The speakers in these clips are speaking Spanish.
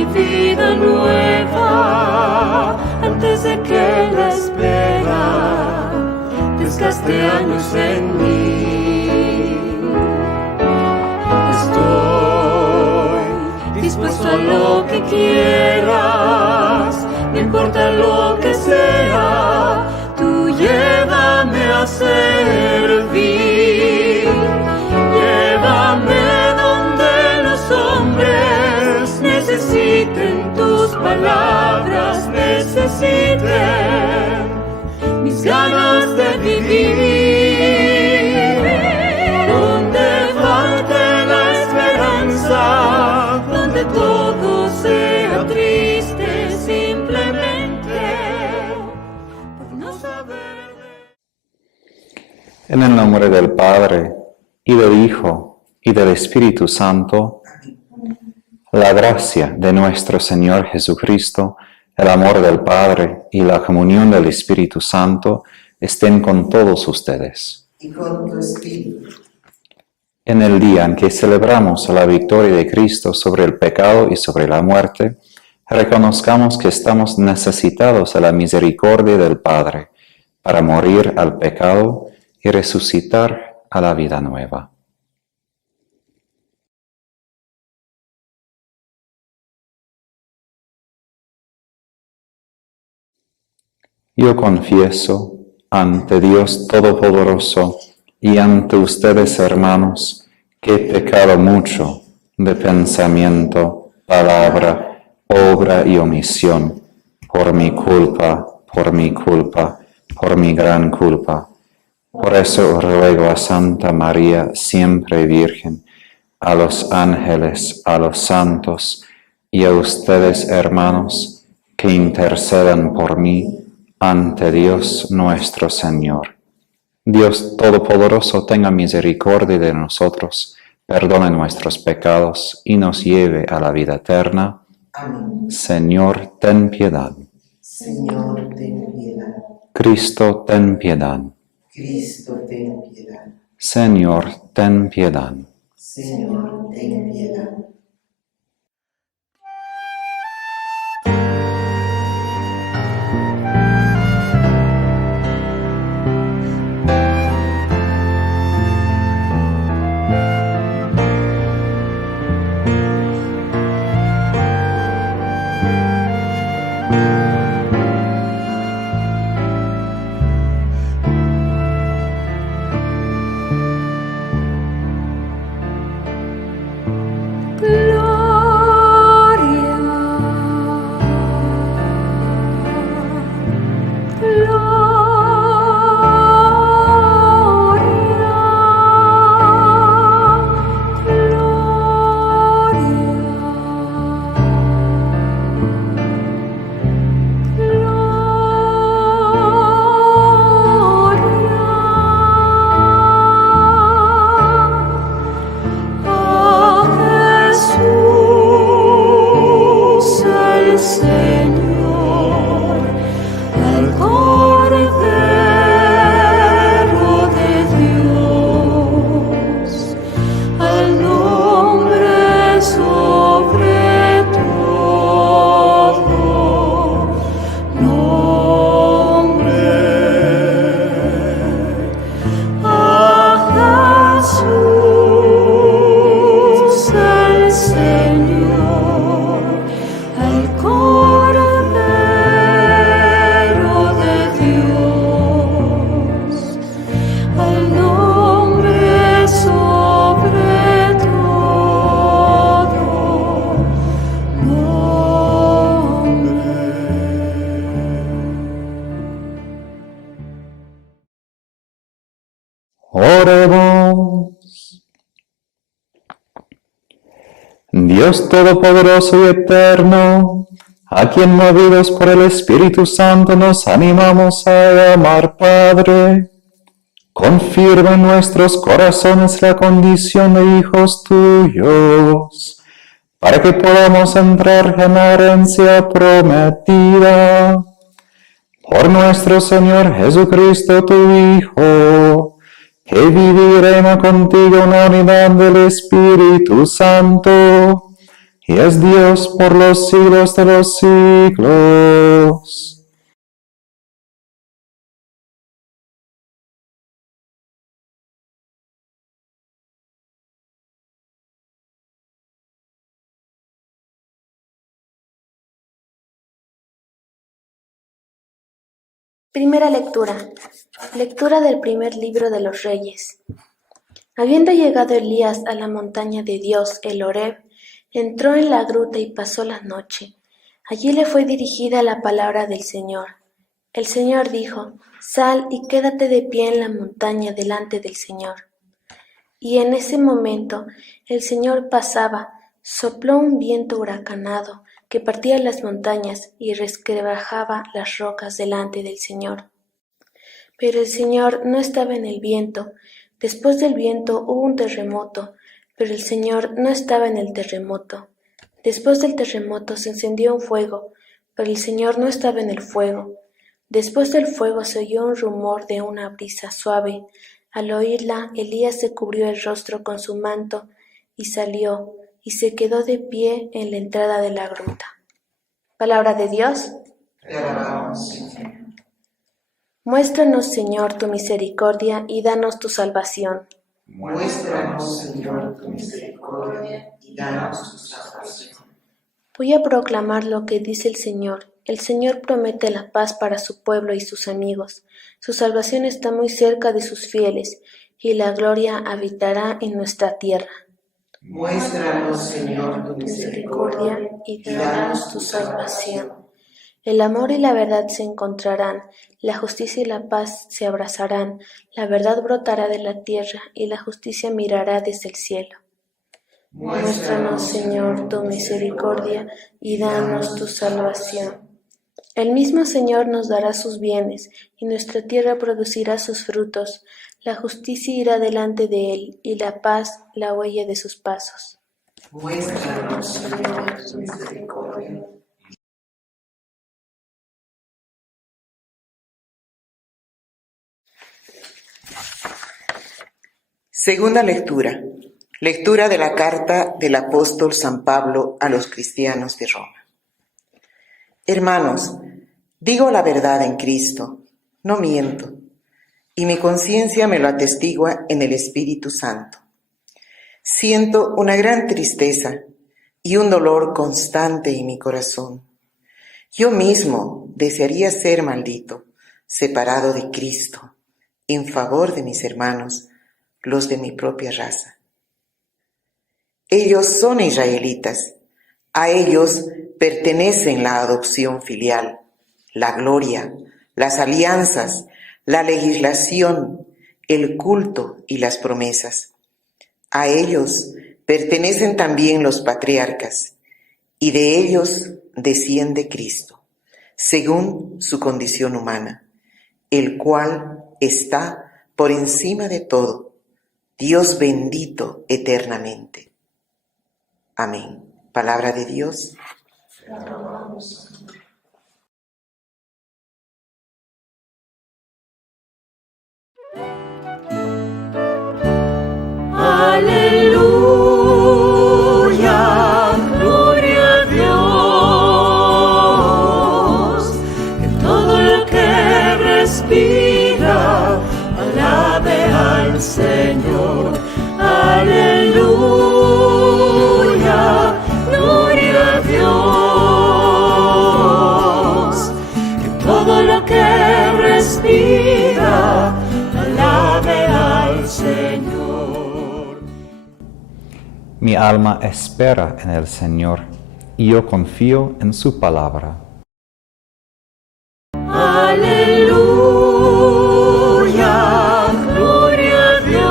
mi vida nueva, antes de que la espera desgaste años en mí. Estoy dispuesto a lo que quieras, no importa lo que sea, tú llévame a servir. Llévame donde los hombres necesiten tus palabras, necesiten mis ganas de vivir. Donde falte la esperanza, donde todo sea triste simplemente por no saber. En el nombre del Padre, y del Hijo, y del Espíritu Santo, la gracia de nuestro Señor Jesucristo, el amor del Padre y la comunión del Espíritu Santo estén con todos ustedes. Y con tu espíritu. En el día en que celebramos la victoria de Cristo sobre el pecado y sobre la muerte, reconozcamos que estamos necesitados de la misericordia del Padre para morir al pecado y resucitar a la vida nueva. Yo confieso ante Dios Todopoderoso y ante ustedes, hermanos, que he pecado mucho de pensamiento, palabra, obra y omisión, por mi culpa, por mi gran culpa. Por eso os ruego a Santa María, siempre Virgen, a los ángeles, a los santos y a ustedes, hermanos, que intercedan por mí ante Dios nuestro Señor. Dios Todopoderoso tenga misericordia de nosotros, perdone nuestros pecados y nos lleve a la vida eterna. Amén. Señor, ten piedad. Señor, ten piedad. Cristo, ten piedad. Cristo, ten piedad. Señor, ten piedad. Señor, ten piedad. Oremos. Dios Todopoderoso y Eterno, a quien movidos por el Espíritu Santo nos animamos a amar, Padre, confirma en nuestros corazones la condición de hijos tuyos, para que podamos entrar en la herencia prometida. Por nuestro Señor Jesucristo, tu Hijo, que vive y reina contigo en la unidad del Espíritu Santo, y es Dios por los siglos de los siglos. Primera lectura. Lectura del primer libro de los Reyes. Habiendo llegado Elías a la montaña de Dios, el Horeb, entró en la gruta y pasó la noche. Allí le fue dirigida la palabra del Señor. El Señor dijo: Sal y quédate de pie en la montaña delante del Señor. Y en ese momento el Señor pasaba, sopló un viento huracanado que partía las montañas y resquebrajaba las rocas delante del Señor. Pero el Señor no estaba en el viento. Después del viento hubo un terremoto, pero el Señor no estaba en el terremoto. Después del terremoto se encendió un fuego, pero el Señor no estaba en el fuego. Después del fuego se oyó un rumor de una brisa suave. Al oírla, Elías se cubrió el rostro con su manto y salió, y se quedó de pie en la entrada de la gruta. Palabra de Dios. Te alabamos, Señor. Muéstranos, Señor, tu misericordia y danos tu salvación. Muéstranos, Señor, tu misericordia y danos tu salvación. Voy a proclamar lo que dice el Señor. El Señor promete la paz para su pueblo y sus amigos. Su salvación está muy cerca de sus fieles, y la gloria habitará en nuestra tierra. Muéstranos, Señor, tu misericordia y danos tu salvación. El amor y la verdad se encontrarán, la justicia y la paz se abrazarán, la verdad brotará de la tierra y la justicia mirará desde el cielo. Muéstranos, Señor, tu misericordia y danos tu salvación. El mismo Señor nos dará sus bienes y nuestra tierra producirá sus frutos. La justicia irá delante de él y la paz la huella de sus pasos. Muéstranos, Señor, tu misericordia. Segunda lectura. Lectura de la carta del apóstol San Pablo a los cristianos de Roma. Hermanos, digo la verdad en Cristo, no miento, y mi conciencia me lo atestigua en el Espíritu Santo. Siento una gran tristeza y un dolor constante en mi corazón. Yo mismo desearía ser maldito, separado de Cristo, en favor de mis hermanos, los de mi propia raza. Ellos son israelitas, a ellos pertenecen la adopción filial, la gloria, las alianzas, la legislación, el culto y las promesas. A ellos pertenecen también los patriarcas, y de ellos desciende Cristo, según su condición humana, el cual está por encima de todo, Dios bendito eternamente. Amén. Palabra de Dios. Aleluya, gloria a Dios, que todo lo que respira alabe al Señor. Aleluya, gloria a Dios, que todo lo que respira alabe al Señor. Mi alma espera en el Señor, y yo confío en su palabra. Aleluya, gloria a Dios,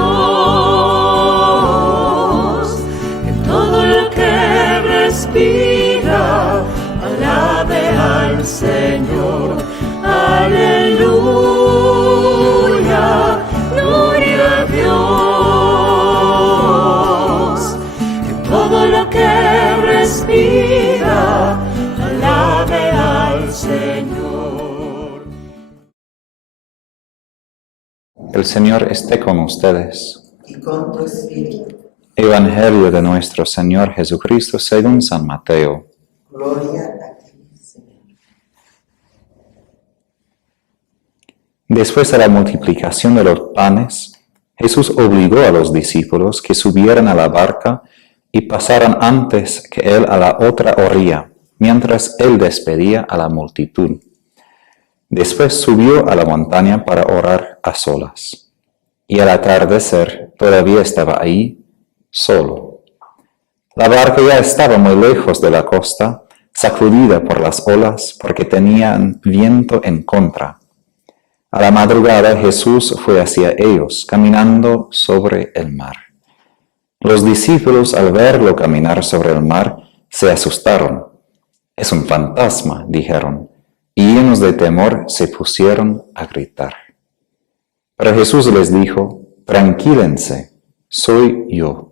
que todo lo que respira alabe al Señor. Aleluya, gloria a Dios, que todo lo que respira alabe al Señor. El Señor esté con ustedes. Y con tu espíritu. Evangelio de nuestro Señor Jesucristo según San Mateo. Gloria a ti, Señor. Después de la multiplicación de los panes, Jesús obligó a los discípulos que subieran a la barca y pasaran antes que él a la otra orilla, mientras él despedía a la multitud. Después subió a la montaña para orar a solas. Y al atardecer todavía estaba ahí, solo. La barca ya estaba muy lejos de la costa, sacudida por las olas porque tenían viento en contra. A la madrugada Jesús fue hacia ellos, caminando sobre el mar. Los discípulos, al verlo caminar sobre el mar, se asustaron. «Es un fantasma», dijeron, y llenos de temor se pusieron a gritar. Pero Jesús les dijo, «Tranquílense, soy yo,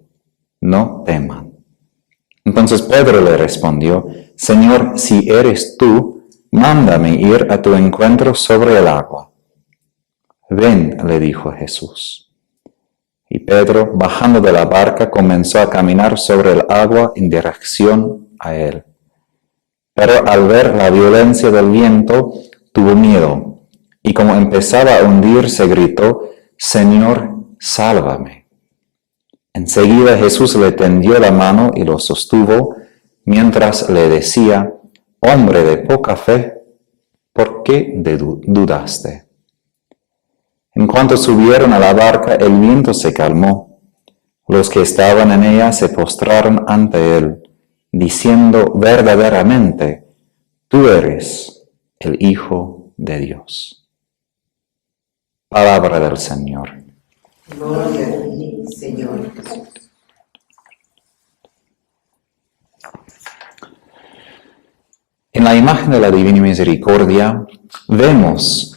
no teman». Entonces Pedro le respondió, «Señor, si eres tú, mándame ir a tu encuentro sobre el agua». «Ven», le dijo Jesús. Y Pedro, bajando de la barca, comenzó a caminar sobre el agua en dirección a él. Pero al ver la violencia del viento, tuvo miedo, y como empezaba a hundirse, gritó, «Señor, sálvame». Enseguida Jesús le tendió la mano y lo sostuvo, mientras le decía, «Hombre de poca fe, ¿por qué dudaste?». En cuanto subieron a la barca, el viento se calmó. Los que estaban en ella se postraron ante él, diciendo verdaderamente, «Tú eres el Hijo de Dios». Palabra del Señor. Gloria a ti, Señor Jesús. En la imagen de la Divina Misericordia vemos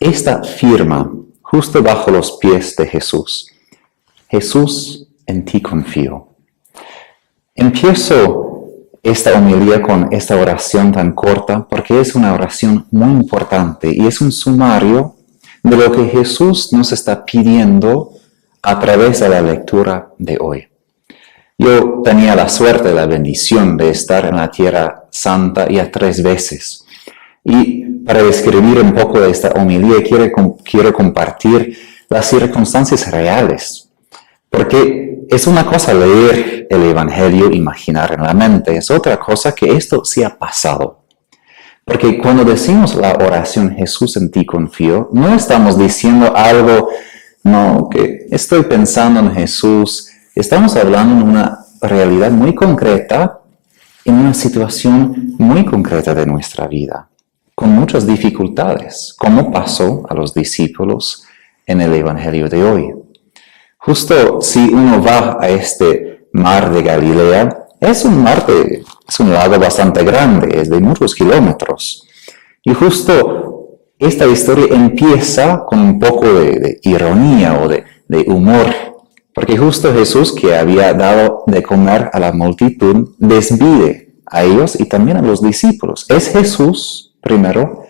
esta firma justo bajo los pies de Jesús. Jesús, en ti confío. Empiezo esta homilía con esta oración tan corta porque es una oración muy importante y es un sumario de lo que Jesús nos está pidiendo a través de la lectura de hoy. Yo tenía la suerte, la bendición de estar en la Tierra Santa ya 3 veces. Y para describir un poco de esta homilía, quiero compartir las circunstancias reales. Porque es una cosa leer el Evangelio, imaginar en la mente, es otra cosa que esto sí ha pasado. Porque cuando decimos la oración Jesús en ti confío, no estamos diciendo algo, no, que estoy pensando en Jesús. Estamos hablando de una realidad muy concreta, en una situación muy concreta de nuestra vida, con muchas dificultades, como pasó a los discípulos en el Evangelio de hoy. Justo si uno va a este mar de Galilea, es un lago bastante grande, es de muchos kilómetros. Y justo esta historia empieza con un poco de ironía o de humor, porque justo Jesús, que había dado de comer a la multitud, desvide a ellos y también a los discípulos. Es Jesús, primero,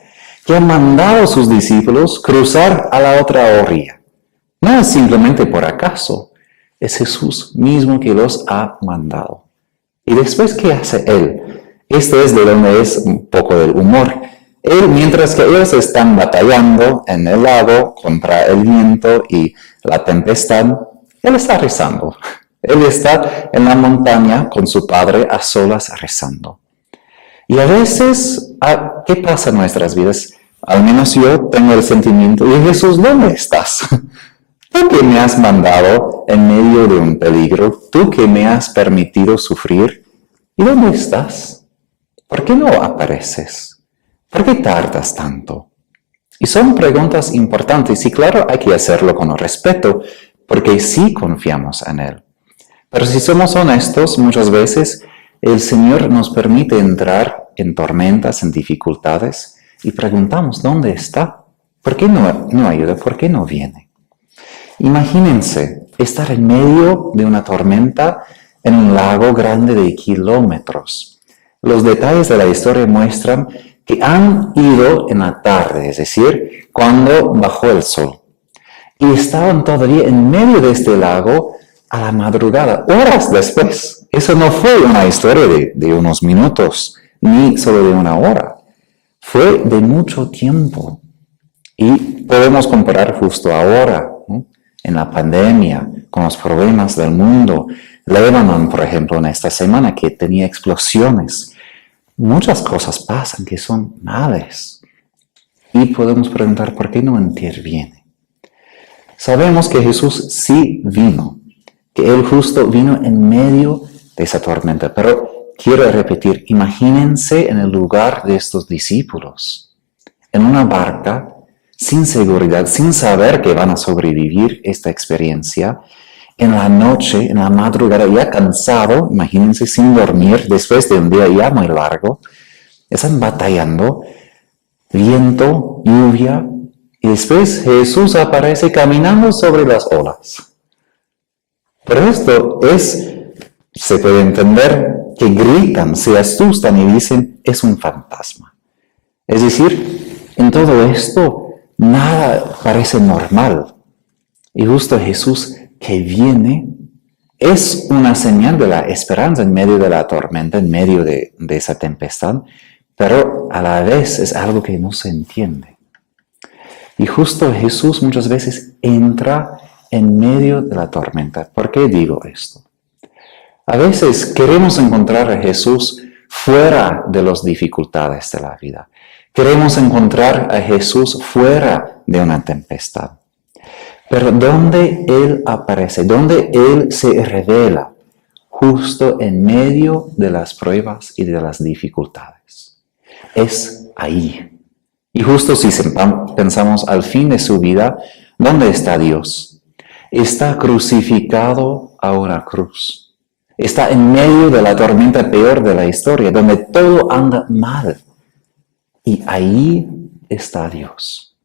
que ha mandado a sus discípulos cruzar a la otra orilla. No es simplemente por acaso, es Jesús mismo que los ha mandado. Y después, ¿qué hace Él? Esto es de donde es un poco del humor. Él, mientras que ellos están batallando en el lago contra el viento y la tempestad, Él está rezando. Él está en la montaña con su Padre a solas rezando. Y a veces, ¿qué pasa en nuestras vidas? Al menos yo tengo el sentimiento de Jesús, ¿dónde estás? Tú que me has mandado en medio de un peligro, tú que me has permitido sufrir, ¿y dónde estás? ¿Por qué no apareces? ¿Por qué tardas tanto? Y son preguntas importantes y claro, hay que hacerlo con respeto, porque sí confiamos en Él. Pero si somos honestos, muchas veces el Señor nos permite entrar en tormentas, en dificultades, y preguntamos, ¿dónde está? ¿Por qué no ayuda? ¿Por qué no viene? Imagínense estar en medio de una tormenta en un lago grande de kilómetros. Los detalles de la historia muestran que han ido en la tarde, es decir, cuando bajó el sol. Y estaban todavía en medio de este lago a la madrugada, horas después. Eso no fue una historia de unos minutos, ni solo de una hora. Fue de mucho tiempo. Y podemos comparar justo ahora, ¿no? En la pandemia, con los problemas del mundo. Líbano, por ejemplo, en esta semana que tenía explosiones. Muchas cosas pasan que son malas. Y podemos preguntar, ¿por qué no interviene? Sabemos que Jesús sí vino, que Él justo vino en medio de esa tormenta. Pero quiero repetir, imagínense en el lugar de estos discípulos, en una barca, sin seguridad, sin saber que van a sobrevivir esta experiencia, en la noche, en la madrugada, ya cansado, imagínense, sin dormir, después de un día ya muy largo, están batallando, viento, lluvia, y después Jesús aparece caminando sobre las olas. Pero esto se puede entender que gritan, se asustan y dicen, es un fantasma. Es decir, en todo esto, nada parece normal. Y justo Jesús que viene es una señal de la esperanza en medio de la tormenta, en medio de esa tempestad, pero a la vez es algo que no se entiende. Y justo Jesús muchas veces entra en medio de la tormenta. ¿Por qué digo esto? A veces queremos encontrar a Jesús fuera de las dificultades de la vida. Queremos encontrar a Jesús fuera de una tempestad. Pero ¿dónde Él aparece? ¿Dónde Él se revela? Justo en medio de las pruebas y de las dificultades. Es ahí. Y justo si pensamos al fin de su vida, ¿dónde está Dios? Está crucificado a una cruz. Está en medio de la tormenta peor de la historia, donde todo anda mal. Y ahí está Dios.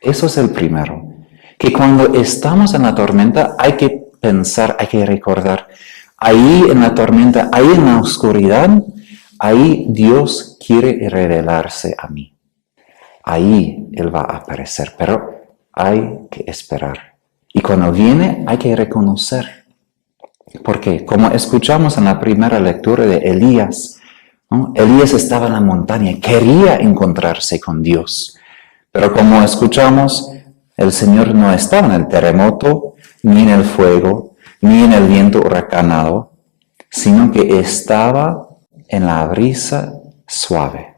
Eso es el primero. Que cuando estamos en la tormenta hay que pensar, hay que recordar. Ahí en la tormenta, ahí en la oscuridad, ahí Dios quiere revelarse a mí. Ahí Él va a aparecer, pero hay que esperar. Y cuando viene hay que reconocer. Porque como escuchamos en la primera lectura de Elías, ¿no? Elías estaba en la montaña, quería encontrarse con Dios. Pero como escuchamos, el Señor no estaba en el terremoto, ni en el fuego, ni en el viento huracanado, sino que estaba en la brisa suave.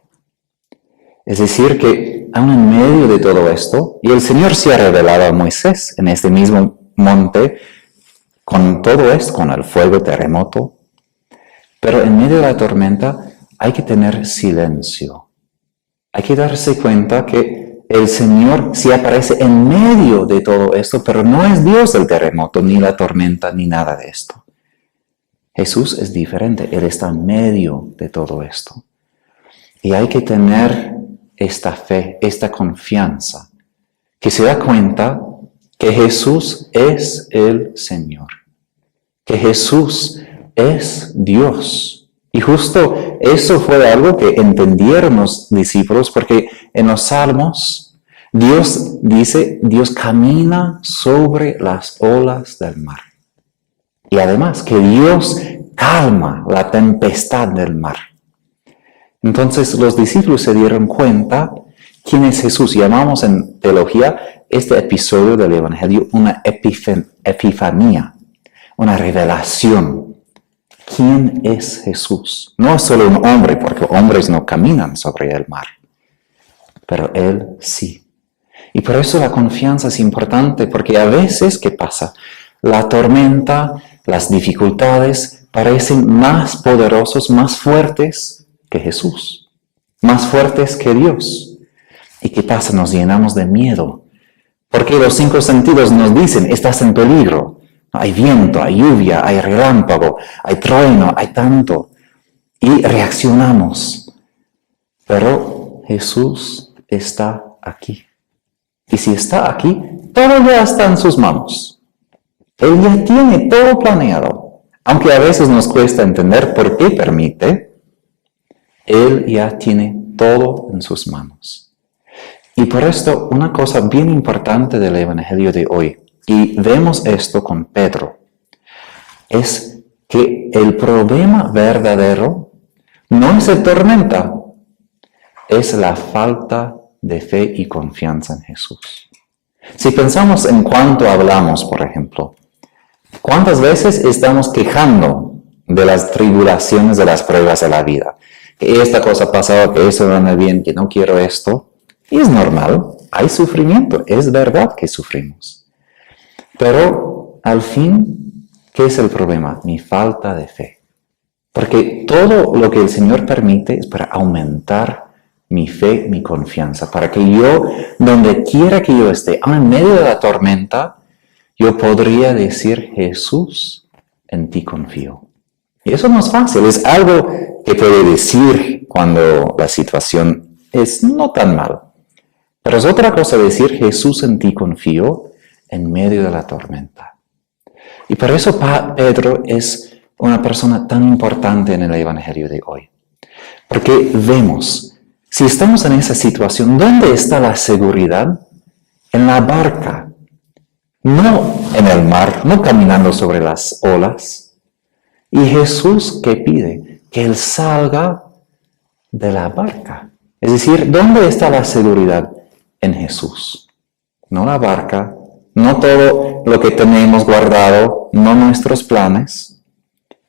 Es decir, que aún en medio de todo esto, y el Señor se ha revelado a Moisés en este mismo monte, con todo esto, con el fuego, terremoto, pero en medio de la tormenta hay que tener silencio. Hay que darse cuenta que el Señor sí aparece en medio de todo esto, pero no es Dios el terremoto, ni la tormenta, ni nada de esto. Jesús es diferente, Él está en medio de todo esto. Y hay que tener esta fe, esta confianza, que se da cuenta que Jesús es el Señor, que Jesús es Dios. Y justo eso fue algo que entendieron los discípulos, porque en los Salmos Dios dice, Dios camina sobre las olas del mar. Y además que Dios calma la tempestad del mar. Entonces los discípulos se dieron cuenta quién es Jesús. Llamamos en teología este episodio del Evangelio una epifanía, una revelación. ¿Quién es Jesús? No es solo un hombre, porque hombres no caminan sobre el mar, pero Él sí. Y por eso la confianza es importante, porque a veces, ¿qué pasa? La tormenta, las dificultades parecen más poderosos, más fuertes que Jesús, más fuertes que Dios. ¿Y qué pasa? Nos llenamos de miedo, porque los 5 sentidos nos dicen, estás en peligro. Hay viento, hay lluvia, hay relámpago, hay trueno, hay tanto. Y reaccionamos. Pero Jesús está aquí. Y si está aquí, todo ya está en sus manos. Él ya tiene todo planeado. Aunque a veces nos cuesta entender por qué permite, Él ya tiene todo en sus manos. Y por esto, una cosa bien importante del Evangelio de hoy, y vemos esto con Pedro. es que el problema verdadero no es el tormenta, es la falta de fe y confianza en Jesús. Si pensamos en cuánto hablamos, por ejemplo, ¿cuántas veces estamos quejando de las tribulaciones, de las pruebas de la vida? Que esta cosa ha pasado, que eso no anda bien, que no quiero esto. Y es normal, hay sufrimiento, es verdad que sufrimos. Pero al fin, ¿qué es el problema? Mi falta de fe. Porque todo lo que el Señor permite es para aumentar mi fe, mi confianza, para que yo, donde quiera que yo esté, aun en medio de la tormenta, yo podría decir, Jesús, en ti confío. Y eso no es fácil, es algo que puede decir cuando la situación es no tan mal. Pero es otra cosa decir, Jesús, en ti confío, en medio de la tormenta. Y por eso Pedro es una persona tan importante en el Evangelio de hoy. Porque vemos, si estamos en esa situación, ¿dónde está la seguridad? En la barca, no en el mar, no caminando sobre las olas. Y Jesús, ¿qué pide? Que Él salga de la barca. Es decir, ¿dónde está la seguridad? En Jesús. No la barca, no todo lo que tenemos guardado, no nuestros planes,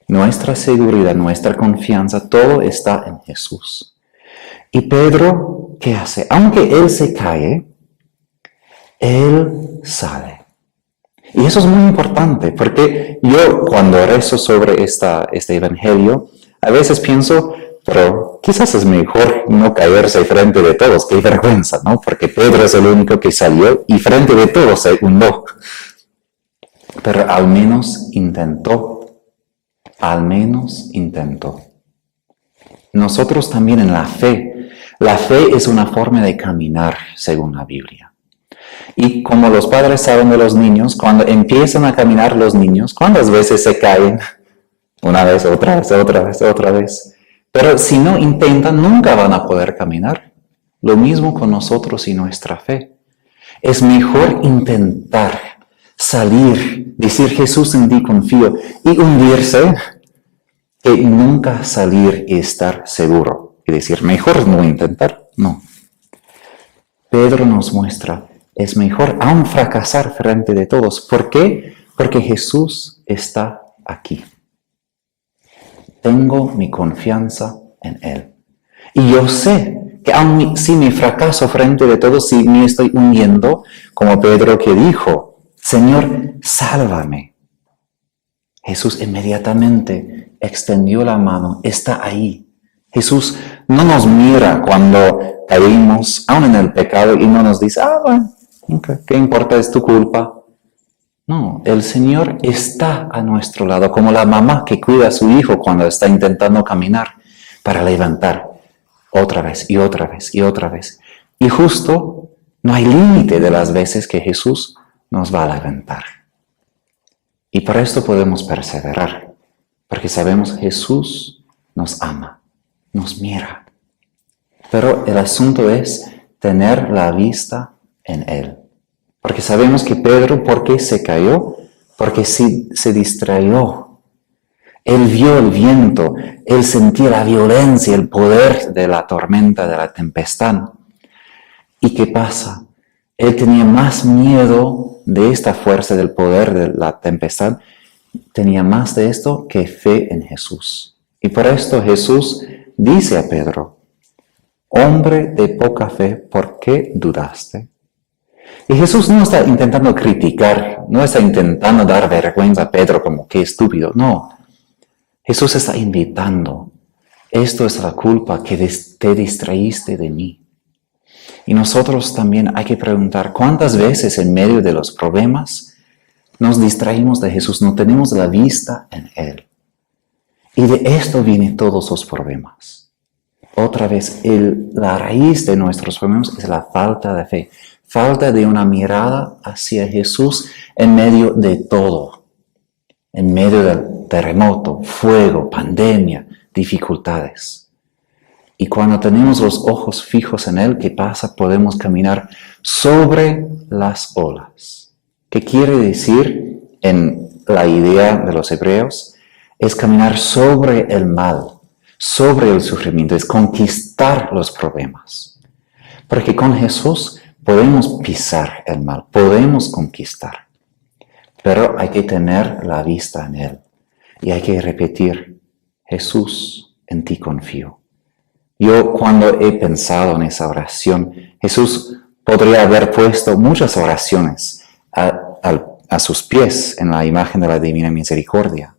nuestra seguridad, nuestra confianza, todo está en Jesús. Y Pedro, ¿qué hace? Aunque él se cae, él sale. Y eso es muy importante, porque yo cuando rezo sobre este evangelio, a veces pienso, pero quizás es mejor no caerse frente de todos, qué vergüenza, ¿no? Porque Pedro es el único que salió y frente de todos se hundó. Pero al menos intentó. Nosotros también en la fe es una forma de caminar según la Biblia. Y como los padres saben de los niños, cuando empiezan a caminar los niños, ¿cuántas veces se caen? Una vez, otra vez. Pero si no intentan, nunca van a poder caminar. Lo mismo con nosotros y nuestra fe. Es mejor intentar salir, decir Jesús en ti confío y hundirse, que nunca salir y estar seguro. Y decir, mejor no intentar, no. Pedro nos muestra, es mejor aún fracasar frente de todos. ¿Por qué? Porque Jesús está aquí. Tengo mi confianza en Él. Y yo sé que aun si me fracaso frente de todos, si me estoy hundiendo, como Pedro que dijo, Señor, sálvame. Jesús inmediatamente extendió la mano, está ahí. Jesús no nos mira cuando caímos, aún en el pecado, y no nos dice, bueno, ¿qué importa? Es tu culpa. No, el Señor está a nuestro lado, como la mamá que cuida a su hijo cuando está intentando caminar para levantar otra vez y otra vez y otra vez. Y justo no hay límite de las veces que Jesús nos va a levantar. Y por esto podemos perseverar, porque sabemos que Jesús nos ama, nos mira. Pero el asunto es tener la vista en Él. Porque sabemos que Pedro, ¿por qué se cayó? Porque se distrayó. Él vio el viento, él sentía la violencia, el poder de la tormenta, de la tempestad. ¿Y qué pasa? Él tenía más miedo de esta fuerza, del poder de la tempestad, tenía más de esto que fe en Jesús. Y por esto Jesús dice a Pedro, hombre de poca fe, ¿por qué dudaste? Y Jesús no está intentando criticar, no está intentando dar vergüenza a Pedro como qué estúpido, no. Jesús está invitando, esto es la culpa que te distraíste de mí. Y nosotros también hay que preguntar, ¿cuántas veces en medio de los problemas nos distraímos de Jesús, no tenemos la vista en Él? Y de esto vienen todos los problemas. Otra vez, la raíz de nuestros problemas es la falta de fe. Falta de una mirada hacia Jesús en medio de todo. En medio del terremoto, fuego, pandemia, dificultades. Y cuando tenemos los ojos fijos en Él, ¿qué pasa? Podemos caminar sobre las olas. ¿Qué quiere decir en la idea de los hebreos es caminar sobre el mal, sobre el sufrimiento, es conquistar los problemas. Porque con Jesús podemos pisar el mal, podemos conquistar. Pero hay que tener la vista en Él y hay que repetir, Jesús, en ti confío. Yo cuando he pensado en esa oración, Jesús podría haber puesto muchas oraciones a sus pies en la imagen de la Divina Misericordia.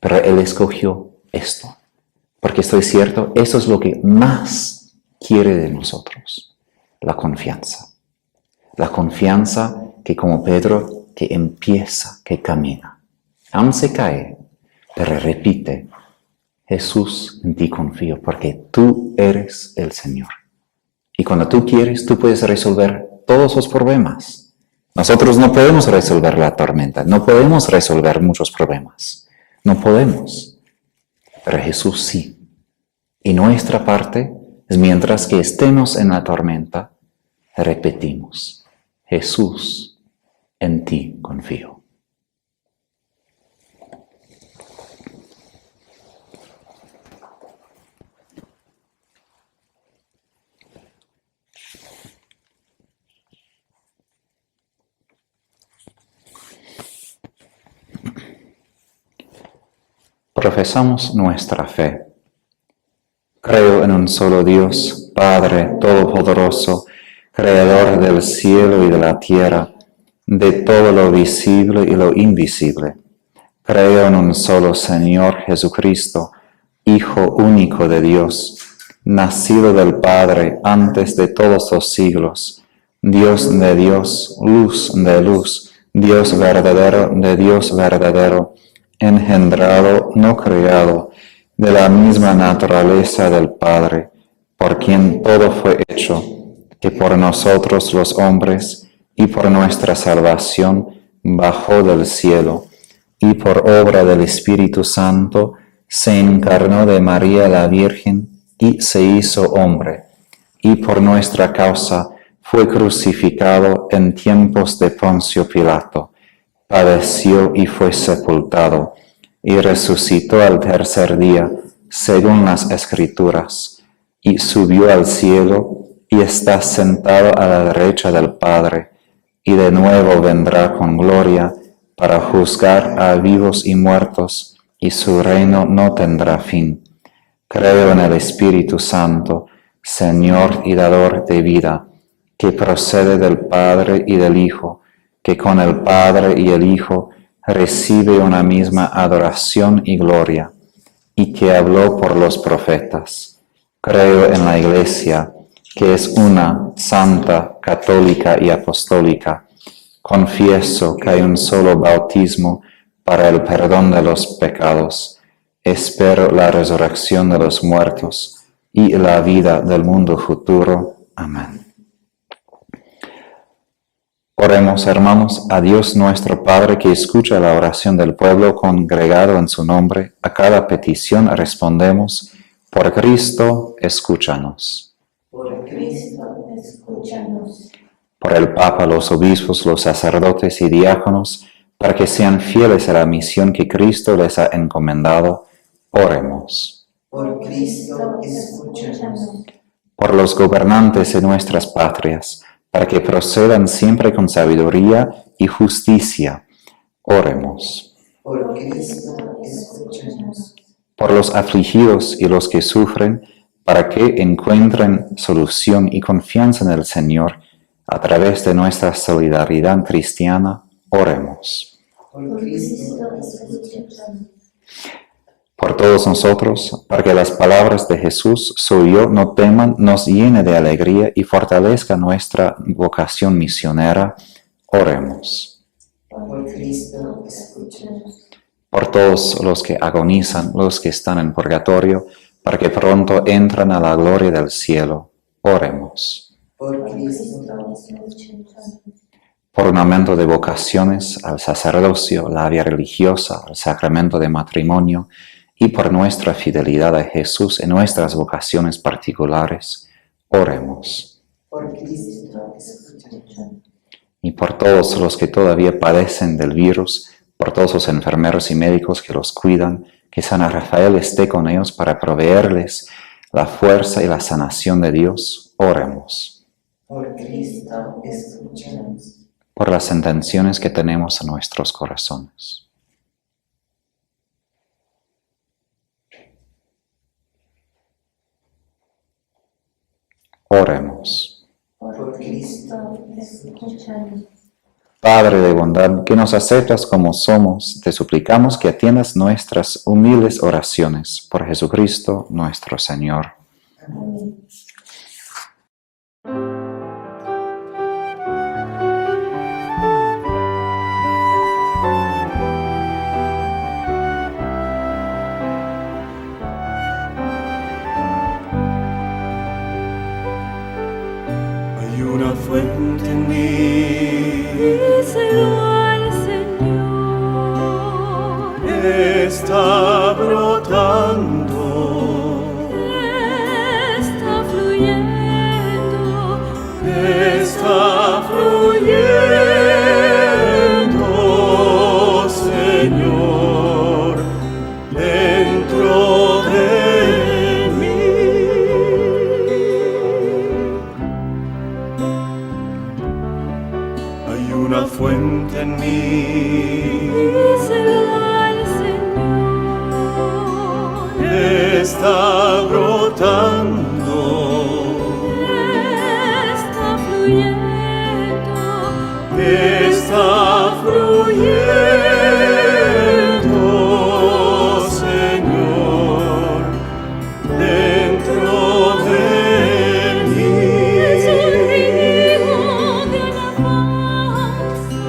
Pero Él escogió esto, porque estoy cierto, eso es lo que más quiere de nosotros, la confianza. La confianza que como Pedro, que empieza, que camina. Aún se cae, pero repite, Jesús, en ti confío, porque tú eres el Señor. Y cuando tú quieres, tú puedes resolver todos los problemas. Nosotros no podemos resolver la tormenta, no podemos resolver muchos problemas. No podemos. Pero Jesús sí. Y nuestra parte es mientras que estemos en la tormenta, repetimos, Jesús, en ti confío. Profesamos nuestra fe. Creo en un solo Dios, Padre Todopoderoso, Creador del cielo y de la tierra, de todo lo visible y lo invisible. Creo en un solo Señor Jesucristo, Hijo único de Dios, nacido del Padre antes de todos los siglos, Dios de Dios, luz de luz, Dios verdadero de Dios verdadero, engendrado, no creado, de la misma naturaleza del Padre, por quien todo fue hecho, que por nosotros los hombres y por nuestra salvación bajó del cielo, y por obra del Espíritu Santo se encarnó de María la Virgen y se hizo hombre, y por nuestra causa fue crucificado en tiempos de Poncio Pilato, padeció y fue sepultado, y resucitó al tercer día, según las Escrituras, y subió al cielo, y está sentado a la derecha del Padre, y de nuevo vendrá con gloria para juzgar a vivos y muertos, y su reino no tendrá fin. Creo en el Espíritu Santo, Señor y dador de vida, que procede del Padre y del Hijo, que con el Padre y el Hijo recibe una misma adoración y gloria, y que habló por los profetas. Creo en la Iglesia, que es una, santa, católica y apostólica. Confieso que hay un solo bautismo para el perdón de los pecados. Espero la resurrección de los muertos y la vida del mundo futuro. Amén. Oremos, hermanos, a Dios nuestro Padre, que escucha la oración del pueblo congregado en su nombre. A cada petición respondemos, por Cristo, escúchanos. Por Cristo, escúchanos. Por el Papa, los obispos, los sacerdotes y diáconos, para que sean fieles a la misión que Cristo les ha encomendado, oremos. Por Cristo, escúchanos. Por los gobernantes de nuestras patrias, para que procedan siempre con sabiduría y justicia, oremos. Por Cristo, escúchanos. Por los afligidos y los que sufren, para que encuentren solución y confianza en el Señor, a través de nuestra solidaridad cristiana, oremos. Por Cristo, escúchanos. Por todos nosotros, para que las palabras de Jesús, soy yo, no teman, nos llene de alegría y fortalezca nuestra vocación misionera, oremos. Por Cristo, escúchanos. Por todos los que agonizan, los que están en purgatorio, para que pronto entren a la gloria del cielo, oremos. Por Cristo, escúchanos. Por un aumento de vocaciones al sacerdocio, la vida religiosa, al sacramento de matrimonio, y por nuestra fidelidad a Jesús en nuestras vocaciones particulares, oremos. Por Cristo, escúchanos. Y por todos los que todavía padecen del virus, por todos los enfermeros y médicos que los cuidan, que San Rafael esté con ellos para proveerles la fuerza y la sanación de Dios. Oremos. Por Cristo, escúchanos. Por las intenciones que tenemos en nuestros corazones. Oremos. Por Cristo, escúchanos. Padre de bondad, que nos aceptas como somos, te suplicamos que atiendas nuestras humildes oraciones. Por Jesucristo nuestro Señor. Amén. Hay una fuente en mí, Díselo al Señor, está brotando, está fluyendo, está fluyendo, Señor, dentro de mí. Hay una fuente en mí, díselo al Señor, está brotando, está fluyendo, está fluyendo, Señor, dentro de mí.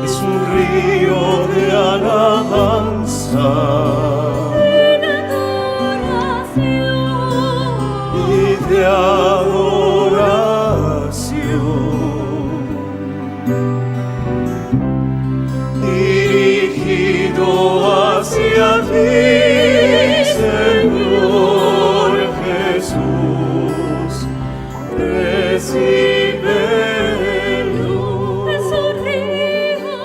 es un río de alabanza, Y de adoración, dirigido hacia ti, Señor Jesús, recíbelo. es un río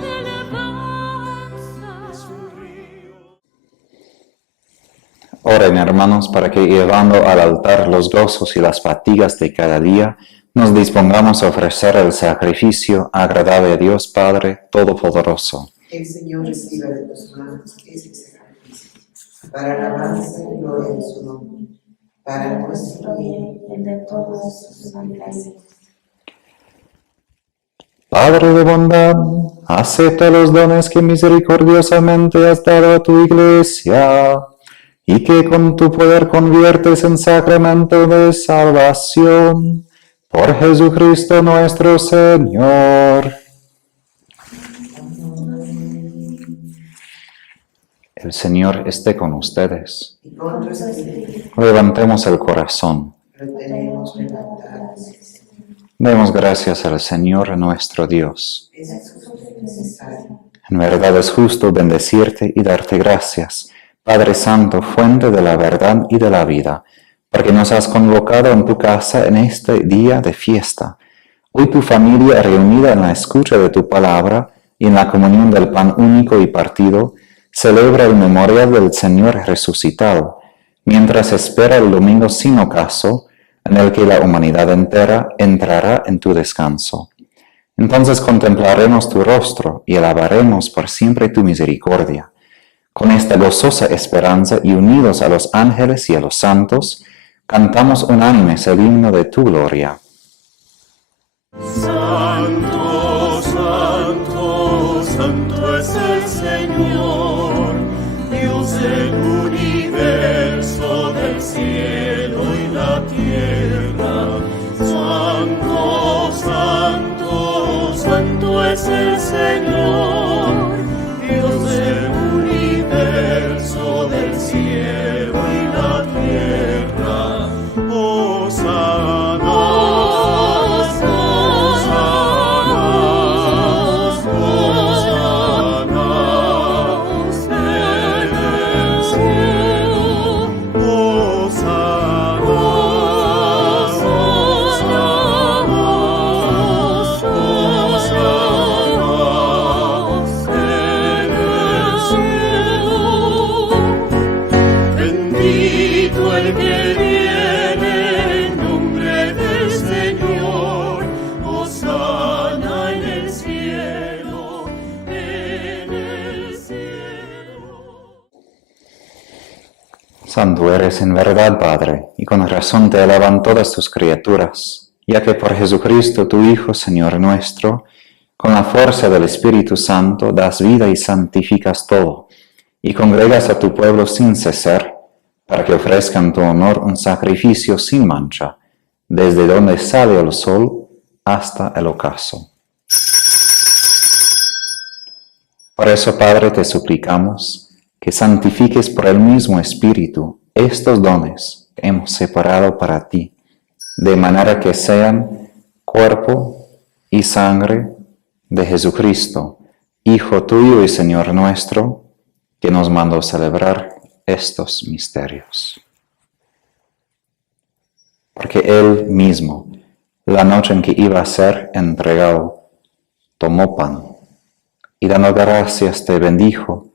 de alabanza. Oren, hermanos, para que llevando al altar los gozos y las fatigas de cada día, nos dispongamos a ofrecer el sacrificio agradable a Dios Padre Todopoderoso. El Señor reciba de tus manos este sacrificio, para alabanza y gloria de su nombre, para nuestro bien y el de todos sus familiares. Padre de bondad, acepta los dones que misericordiosamente has dado a tu Iglesia, y que con tu poder conviertes en sacramento de salvación, por Jesucristo nuestro Señor. El Señor esté con ustedes. Y con tu espíritu, Levantemos el corazón. retenemos levantados. Demos gracias al Señor nuestro Dios. Es justo y necesario. En verdad es justo bendecirte y darte gracias, Padre Santo, fuente de la verdad y de la vida, porque nos has convocado en tu casa en este día de fiesta. Hoy tu familia reunida en la escucha de tu palabra y en la comunión del pan único y partido, celebra el memorial del Señor resucitado, mientras espera el domingo sin ocaso, en el que la humanidad entera entrará en tu descanso. Entonces contemplaremos tu rostro y alabaremos por siempre tu misericordia. Con esta gozosa esperanza y unidos a los ángeles y a los santos, cantamos unánimes el himno de tu gloria. Santo, santo, santo es el Señor, Dios del universo, del cielo y la tierra. Santo, santo, santo es el Señor, Dios del universo, del cielo y la tierra. Hosana, Hosana, en el cielo. Santo eres en verdad, Padre, y con razón te alaban todas tus criaturas, ya que por Jesucristo, tu Hijo, Señor nuestro, con la fuerza del Espíritu Santo das vida y santificas todo, y congregas a tu pueblo sin cesar, para que ofrezcan en tu honor un sacrificio sin mancha, desde donde sale el sol hasta el ocaso. Por eso, Padre, te suplicamos que santifiques por el mismo Espíritu estos dones que hemos separado para ti, de manera que sean cuerpo y sangre de Jesucristo, Hijo tuyo y Señor nuestro, que nos mandó celebrar estos misterios. Porque Él mismo, la noche en que iba a ser entregado, tomó pan, y dando gracias te bendijo,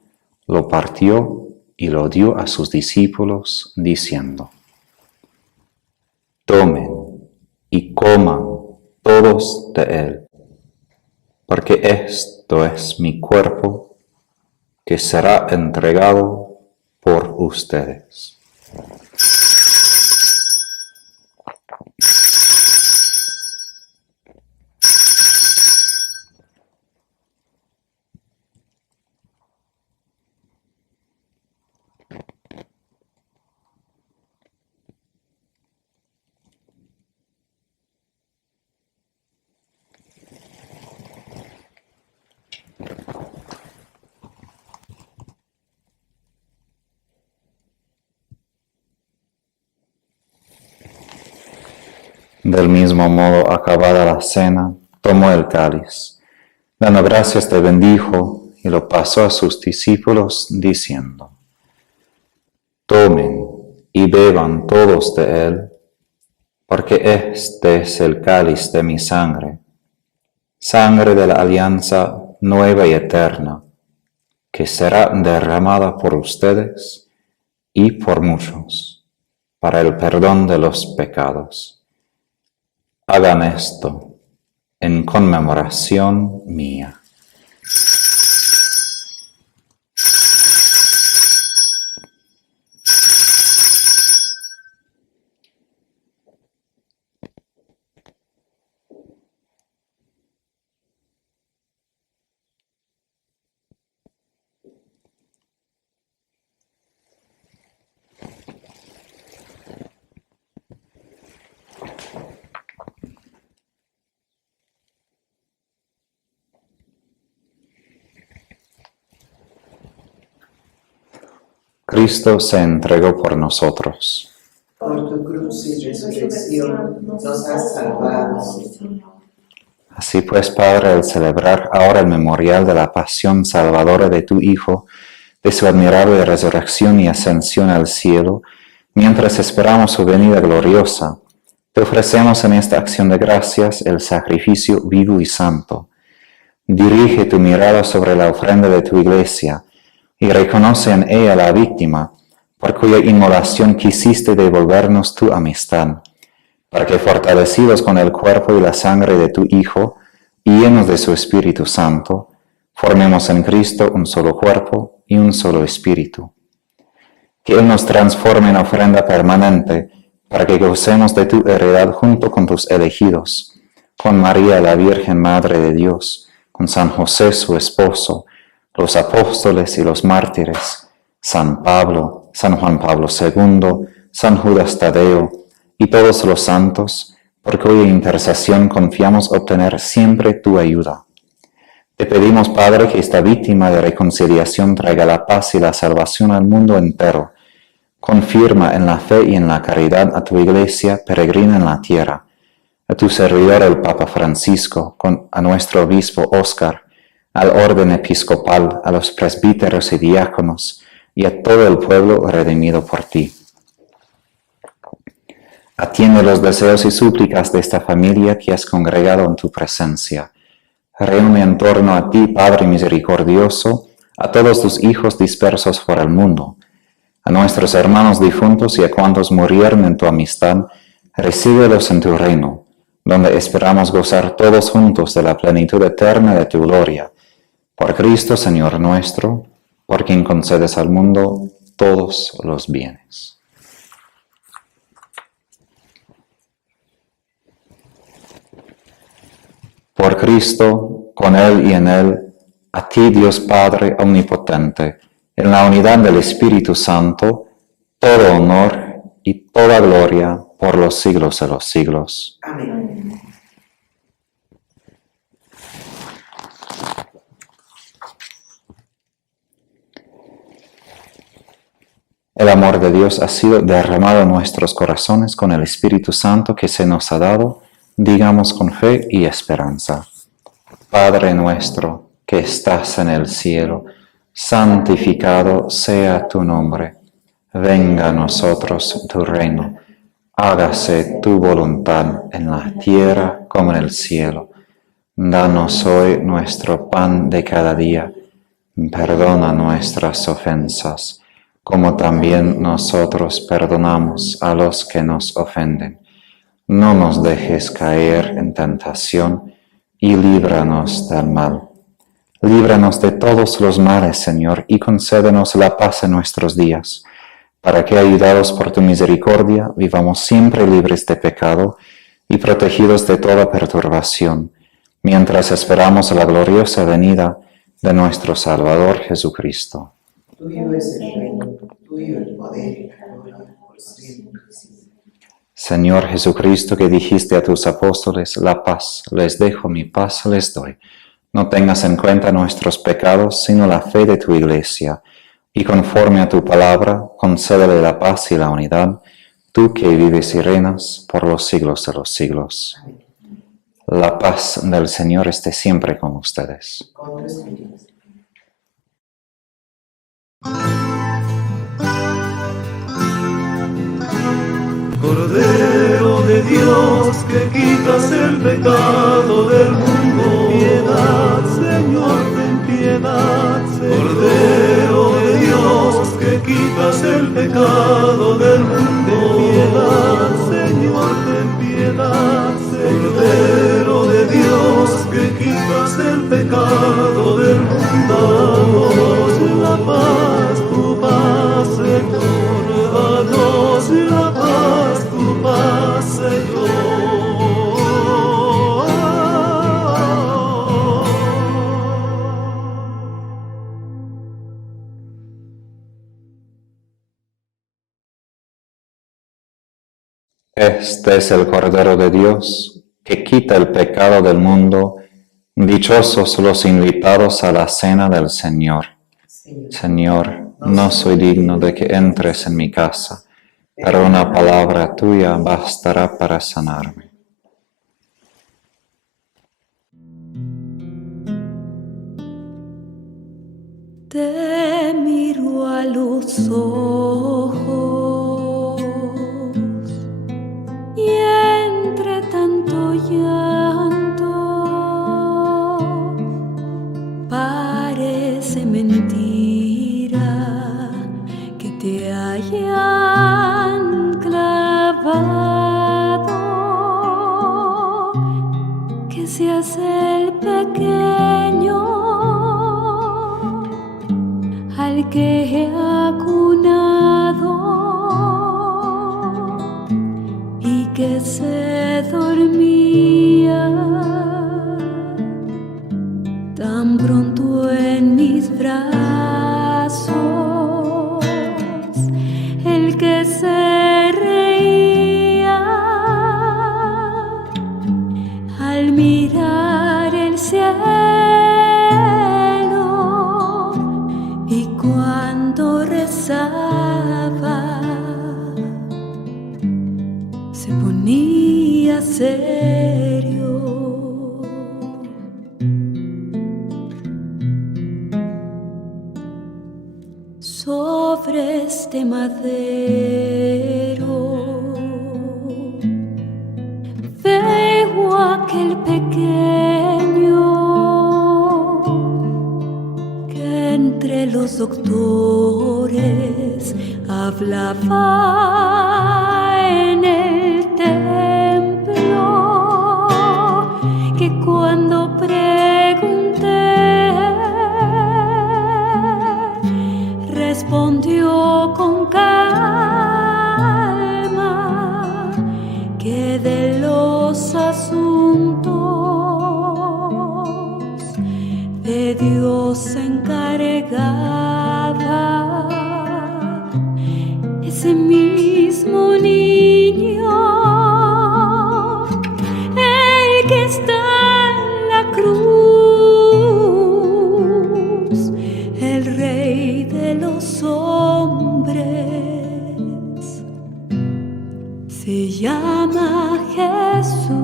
lo partió y lo dio a sus discípulos, diciendo: Tomen y coman todos de él, porque esto es mi cuerpo que será entregado por ustedes. Del mismo modo, acabada la cena, tomó el cáliz, dando gracias te bendijo y lo pasó a sus discípulos, diciendo: Tomen y beban todos de él, porque este es el cáliz de mi sangre, sangre de la alianza nueva y eterna, que será derramada por ustedes y por muchos, para el perdón de los pecados. Hagan esto en conmemoración mía. Cristo se entregó por nosotros. Por tu cruz y resurrección nos has salvado. Así pues, Padre, al celebrar ahora el memorial de la pasión salvadora de tu Hijo, de su admirable resurrección y ascensión al cielo, mientras esperamos su venida gloriosa, te ofrecemos en esta acción de gracias el sacrificio vivo y santo. Dirige tu mirada sobre la ofrenda de tu Iglesia y reconoce en ella la víctima, por cuya inmolación quisiste devolvernos tu amistad, para que fortalecidos con el cuerpo y la sangre de tu Hijo, y llenos de su Espíritu Santo, formemos en Cristo un solo cuerpo y un solo espíritu. Que Él nos transforme en ofrenda permanente, para que gocemos de tu heredad junto con tus elegidos, con María la Virgen Madre de Dios, con San José su esposo, los apóstoles y los mártires, San Pablo, San Juan Pablo II, San Judas Tadeo y todos los santos, por cuya intercesión confiamos obtener siempre tu ayuda. Te pedimos, Padre, que esta víctima de reconciliación traiga la paz y la salvación al mundo entero. Confirma en la fe y en la caridad a tu Iglesia peregrina en la tierra, a tu servidor el Papa Francisco, a nuestro obispo Óscar, al orden episcopal, a los presbíteros y diáconos, y a todo el pueblo redimido por ti. Atiende los deseos y súplicas de esta familia que has congregado en tu presencia. Reúne en torno a ti, Padre misericordioso, a todos tus hijos dispersos por el mundo. A nuestros hermanos difuntos y a cuantos murieron en tu amistad, recíbelos en tu reino, donde esperamos gozar todos juntos de la plenitud eterna de tu gloria. Por Cristo, Señor nuestro, por quien concedes al mundo todos los bienes. Por Cristo, con Él y en Él, a ti Dios Padre Omnipotente, en la unidad del Espíritu Santo, todo honor y toda gloria por los siglos de los siglos. Amén. El amor de Dios ha sido derramado en nuestros corazones con el Espíritu Santo que se nos ha dado, digamos con fe y esperanza. Padre nuestro, que estás en el cielo, santificado sea tu nombre. Venga a nosotros tu reino. Hágase tu voluntad en la tierra como en el cielo. Danos hoy nuestro pan de cada día. Perdona nuestras ofensas, como también nosotros perdonamos a los que nos ofenden. No nos dejes caer en tentación, y líbranos del mal. Líbranos de todos los males, Señor, y concédenos la paz en nuestros días, para que, ayudados por tu misericordia, vivamos siempre libres de pecado y protegidos de toda perturbación, mientras esperamos la gloriosa venida de nuestro Salvador Jesucristo. Tuyo es el reino, tuyo el poder y la gloria por siempre. Señor Jesucristo, que dijiste a tus apóstoles, la paz les dejo, mi paz les doy. No tengas en cuenta nuestros pecados, sino la fe de tu Iglesia, y conforme a tu palabra, concédele la paz y la unidad, tú que vives y reinas por los siglos de los siglos. La paz del Señor esté siempre con ustedes. Con tu espíritu. Cordero de Dios, que quitas el pecado del mundo, ten piedad, Señor, ten piedad, Señor. Cordero de Dios, que quitas el pecado del mundo, ten piedad, Señor, ten piedad, Señor. Cordero de Dios, que quitas el pecado del mundo, danos la paz, tu paz, Señor, danos la paz, tu paz, Señor. Este es el Cordero de Dios, que quita el pecado del mundo. Dichosos los invitados a la cena del Señor. Señor, no soy digno de que entres en mi casa, pero una palabra tuya bastará para sanarme. Te miro a los ojos y entre tanto llanto parece mentira que te hayan clavado, que seas el pequeño al que he acunado y que se dormía tan pronto en mis brazos, el que se reía al mirar el cielo. Cuando rezaba, se ponía serio. Sobre este madero veo aquel pequeño que entre los doctores hablaba en el templo, que cuando pregunté respondió que de los asuntos de Dios se encargaba, ese mismo niño, el que está en la cruz, el Rey de los hombres, se llama Jesús.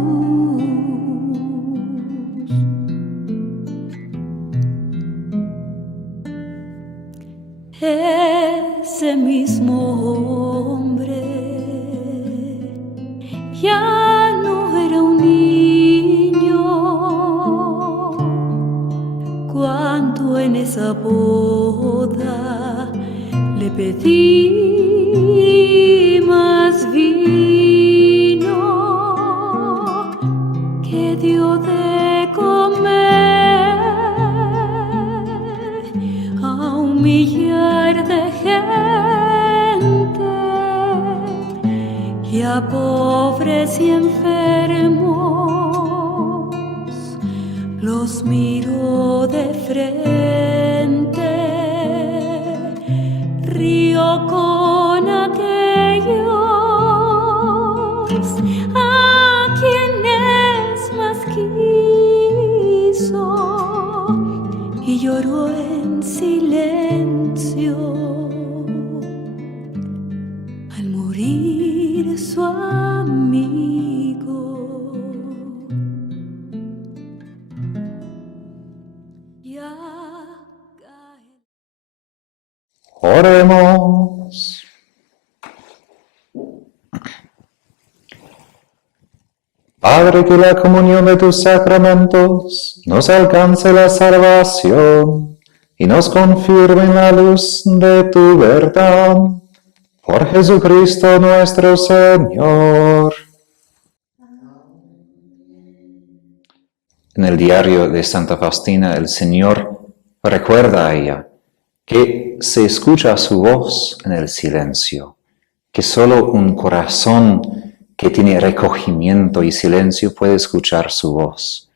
Ese mismo hombre ya no era un niño cuando en esa boda le pedí más vino que dio de comer a un millar de gente y a pobres y enfermos los miró de frente, rió con aquellos a quienes más quiso y lloró en silencio al morir su amigo. Ya cae. Oremos. Padre, que la comunión de tus sacramentos nos alcance la salvación y nos confirme en la luz de tu verdad. Por Jesucristo nuestro Señor. En el diario de Santa Faustina, el Señor recuerda a ella que se escucha su voz en el silencio, que solo un corazón que tiene recogimiento y silencio puede escuchar su voz.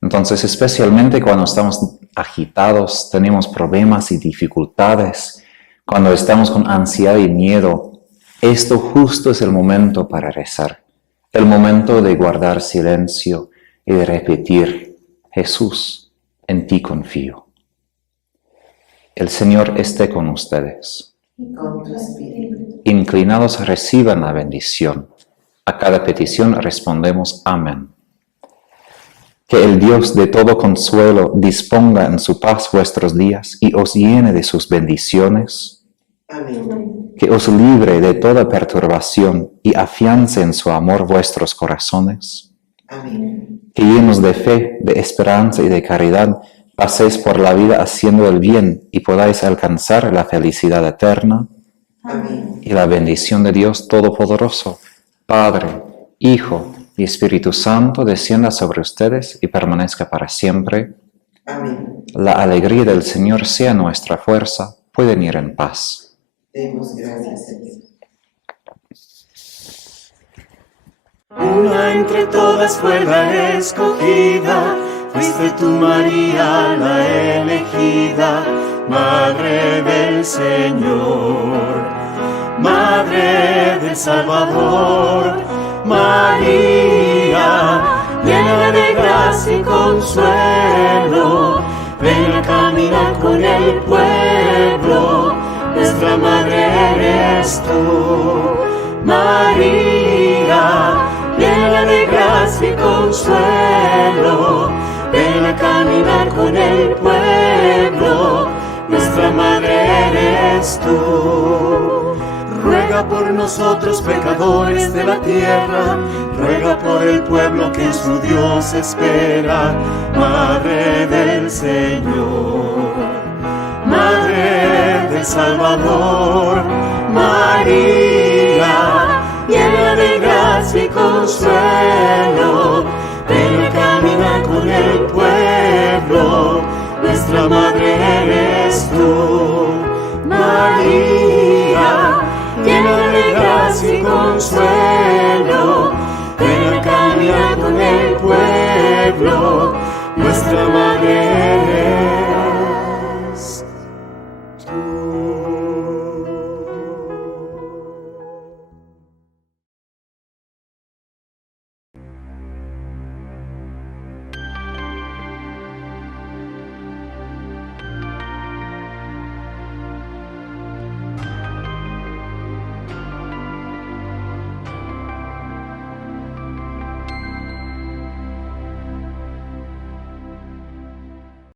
Entonces, especialmente cuando estamos agitados, tenemos problemas y dificultades, cuando estamos con ansiedad y miedo, esto justo es el momento para rezar, el momento de guardar silencio y de repetir: Jesús, en ti confío. El Señor esté con ustedes. Y con tu espíritu. Inclinados reciban la bendición. A cada petición respondemos amén. Que el Dios de todo consuelo disponga en su paz vuestros días y os llene de sus bendiciones. Amén. Que os libre de toda perturbación y afiance en su amor vuestros corazones. Amén. Que llenos de fe, de esperanza y de caridad, paséis por la vida haciendo el bien y podáis alcanzar la felicidad eterna. Amén. Y la bendición de Dios Todopoderoso, Padre, Hijo y Espíritu Santo, descienda sobre ustedes y permanezca para siempre. Amén. La alegría del Señor sea nuestra fuerza. Pueden ir en paz. Demos gracias a Dios. Una entre todas fue la escogida, fuiste tú, María, la elegida, Madre del Señor, Madre del Salvador. María, llena de gracia y consuelo, ven a caminar con el pueblo, nuestra Madre eres tú. María, llena de gracia y consuelo, ven a caminar con el pueblo, nuestra Madre eres tú. Ruega por nosotros pecadores de la tierra, ruega por el pueblo que en su Dios espera, Madre del Señor, Madre del Salvador. María, llena de gracia y consuelo, ven a caminar con el pueblo, nuestra Madre eres tú. María, llena de gracia y consuelo, pueblo, nuestra madre